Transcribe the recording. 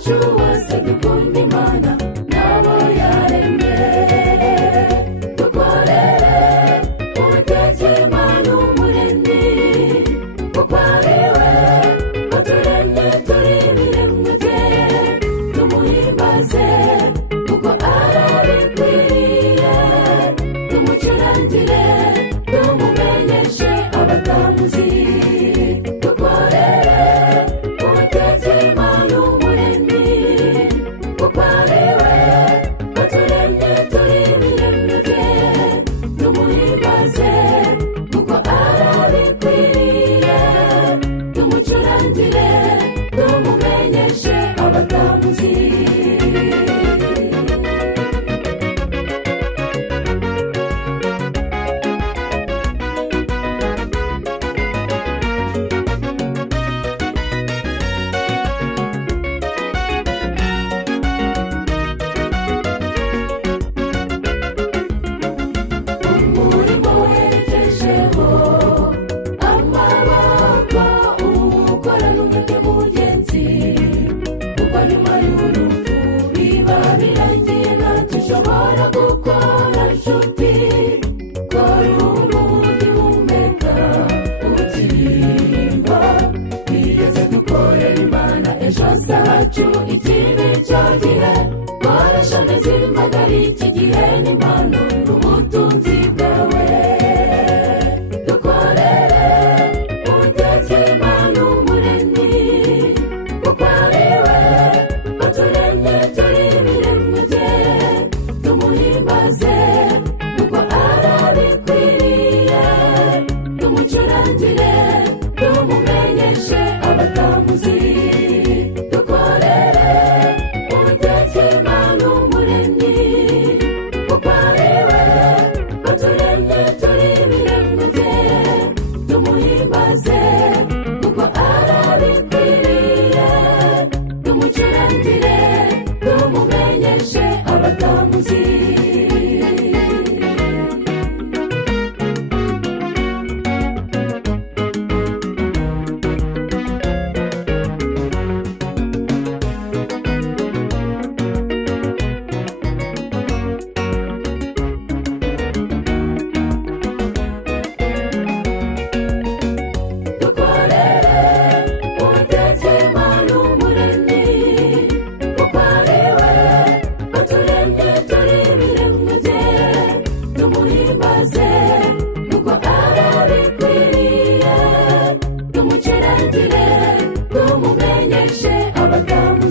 bacu bose dukunda Imana n'abo yaremye. Dukorere Uwiteka Imana umuremyi, kuko ari we waturemye turi ibiremwe bye. Tumuhimbaze kuko arabikwiriye, tumucurangire tumumenyeshe abatamuzi. Dukorere Uwiteka Imana umuremyi, kuko ari we waturemye turi ibiremwe bye. Tumuhimbaze kuko arabikwiriye, tumucurangire tumumenyeshe abatamuzi. Umurimo werekejeho amaboko, ukorana umwete mugenzi, kuko nyuma y'urupfu biba birangiye ntacyo ushobora gukora nshuti. Kora urundi humeka ukiriho, twigeze dukorera Imana ejo zacu, iki ni cyo gihe. Koresha neza imbaga ari iki gihe n'impano n'ubutunzi bwawe. Dukorere Uwiteka Imana umuremyi, kuko ari we waturemye turi ibiremwe bye. Tumuhimbaze kuko arabikwiriye, tumucurangire tumumenyeshe abatamuzi. Dukorere Uwiteka Imana umuremyi, kuko ari we waturemye turi ibiremwe bye. Tumuhimbaze kuko arabikwiriye, tumucurangire tumumenyeshe abatamuzi. Dukorere Uwiteka Imana umuremyi, kuko ari we waturemye turi ibiremwe bye. Tumuhimbaze kuko arabikwiriye, tumucurangire tumumenyeshe abatamuzi.